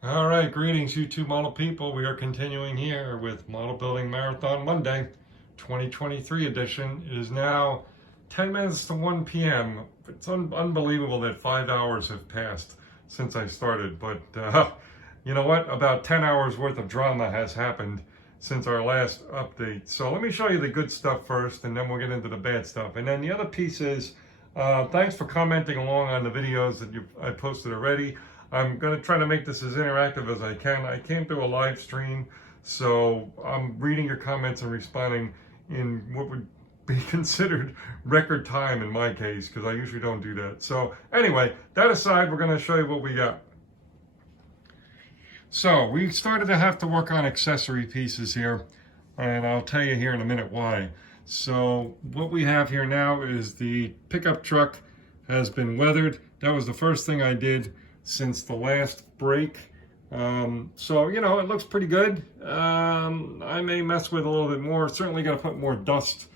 All right, greetings, YouTube model people. We are continuing here with Model Building Marathon Monday, 2023 edition. It is now 10 minutes to 1 p.m. It's unbelievable that 5 hours have passed since I started, but you know what? About 10 hours worth of drama has happened since our last update. So let me show you the good stuff first, and then we'll get into the bad stuff. And then the other piece is, thanks for commenting along on the videos that I posted already. I'm going to try to make this as interactive as I can. I can't do a live stream, so I'm reading your comments and responding in what would be considered record time in my case, because I usually don't do that. So anyway, that aside, we're going to show you what we got. So we started to have to work on accessory pieces here, and I'll tell you here in a minute why. So what we have here now is the pickup truck has been weathered. That was the first thing I did since the last break. So, you know, it looks pretty good. I may mess with a little bit more. Certainly got to put more dust,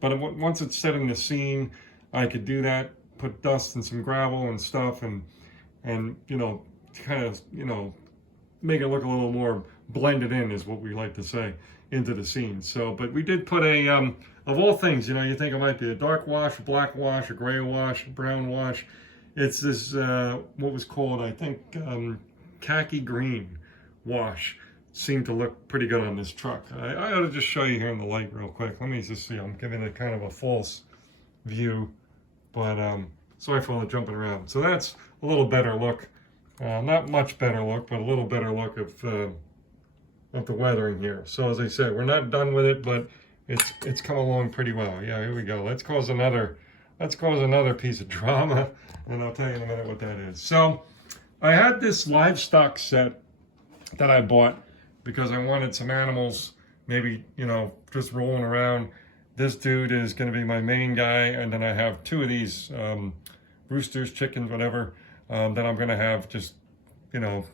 but once it's setting the scene, I could do that, put dust and some gravel and stuff, and you know, kind of, you know, make it look a little more blended in, is what we like to say, into the scene. So, but we did put a, of all things, you know, you think it might be a dark wash, a black wash, a gray wash, a brown wash. It's this, what was called, I think, khaki green wash. Seemed to look pretty good on this truck. I ought to just show you here in the light real quick. Let me just see. I'm giving it kind of a false view, but sorry for all the jumping around. So that's a little better look. Not much better look, but a little better look of the weathering here. So as I said, we're not done with it, but it's come along pretty well. Yeah, here we go. Let's cause another piece of drama, and I'll tell you in a minute what that is. So I had this livestock set that I bought because I wanted some animals, maybe, you know, just rolling around. This dude is going to be my main guy, and then I have two of these roosters, chickens, whatever, that I'm going to have just, you know,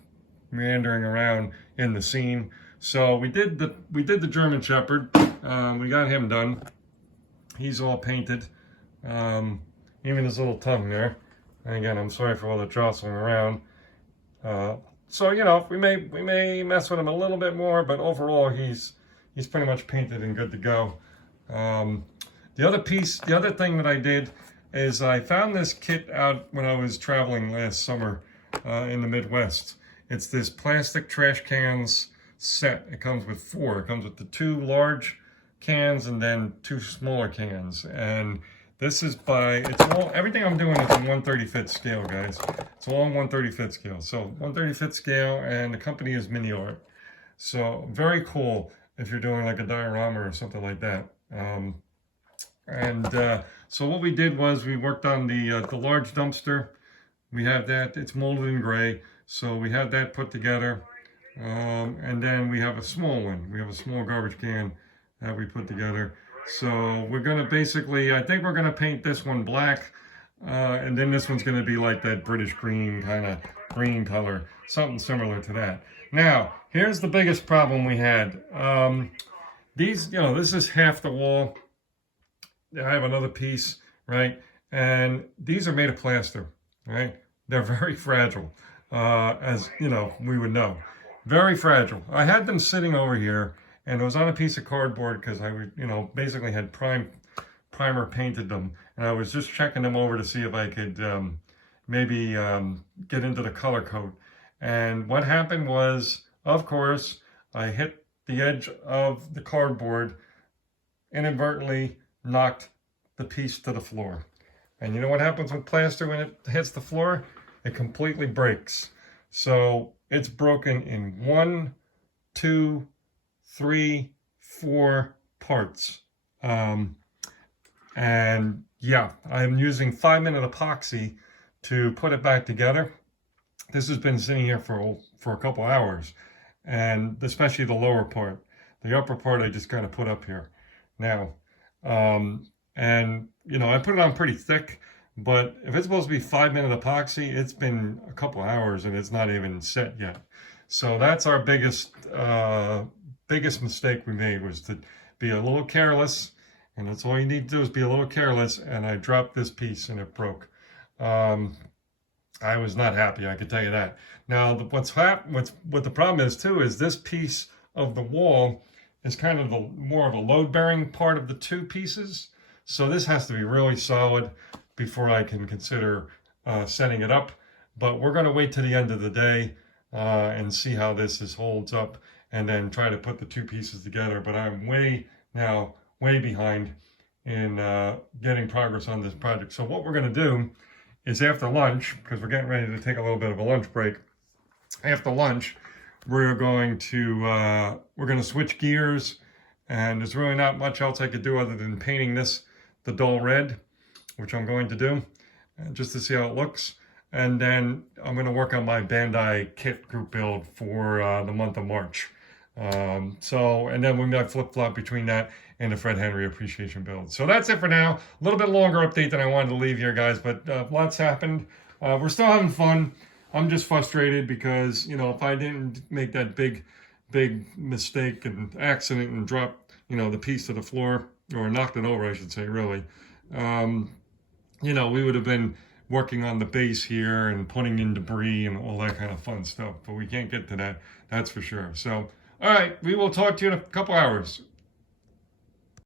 meandering around in the scene. So we did the German Shepherd. We got him done. He's all painted. Even his little tongue there. And again, I'm sorry for all the jostling around. So, you know, we may mess with him a little bit more, but overall he's pretty much painted and good to go. The other thing that I did is I found this kit out when I was traveling last summer in the Midwest. It's this plastic trash cans set. It comes with 4. It comes with the 2 large cans and then 2 smaller cans. And this is everything I'm doing is in 1/35th scale, guys. It's all on 1/35th scale. So 1/35th scale, and the company is Mini Art. So very cool if you're doing like a diorama or something like that. So what we did was we worked on the large dumpster. We have that. It's molded in gray. So we have that put together. And then we have a small one. We have a small garbage can that we put together. So we're going to basically, I think we're going to paint this one black, and then this one's going to be like that British green kind of green color, something similar to that. Now, here's the biggest problem we had. These, you know, this is half the wall. I have another piece, right? And these are made of plaster, right? They're very fragile, as, you know, we would know. Very fragile. I had them sitting over here, and it was on a piece of cardboard because I, you know, basically had primer painted them, and I was just checking them over to see if I could maybe get into the color coat. And what happened was, of course, I hit the edge of the cardboard, inadvertently knocked the piece to the floor. And you know what happens with plaster when it hits the floor? It completely breaks. So it's broken in 1, 2, 3, 4 parts. And yeah, I'm using 5-minute epoxy to put it back together. This has been sitting here for a couple hours, and especially the lower part. The upper part I just kind of put up here now. And you know, I put it on pretty thick, but if it's supposed to be 5-minute epoxy, it's been a couple hours and it's not even set yet. So that's our biggest mistake we made, was to be a little careless, and that's all you need to do is be a little careless, and I dropped this piece and it broke. I was not happy, I could tell you that. Now, what the problem is too is this piece of the wall is kind of the more of a load-bearing part of the two pieces. So this has to be really solid before I can consider setting it up. But we're going to wait to the end of the day and see how holds up, and then try to put the two pieces together. But I'm way behind in getting progress on this project. So what we're going to do is after lunch, because we're getting ready to take a little bit of a lunch break. After lunch, we're going to switch gears, and there's really not much else I could do other than painting this the dull red, which I'm going to do, just to see how it looks. And then I'm going to work on my Bandai kit group build for the month of March. And then we might flip-flop between that and the Fred Henry appreciation build. So that's it for now. A little bit longer update than I wanted to leave here, guys, but lots happened. We're still having fun. I'm just frustrated because, if I didn't make that big mistake and accident and drop, the piece to the floor, or knocked it over, I should say, really, we would have been working on the base here and putting in debris and all that kind of fun stuff. But we can't get to that, that's for sure. So, all right, we will talk to you in a couple hours.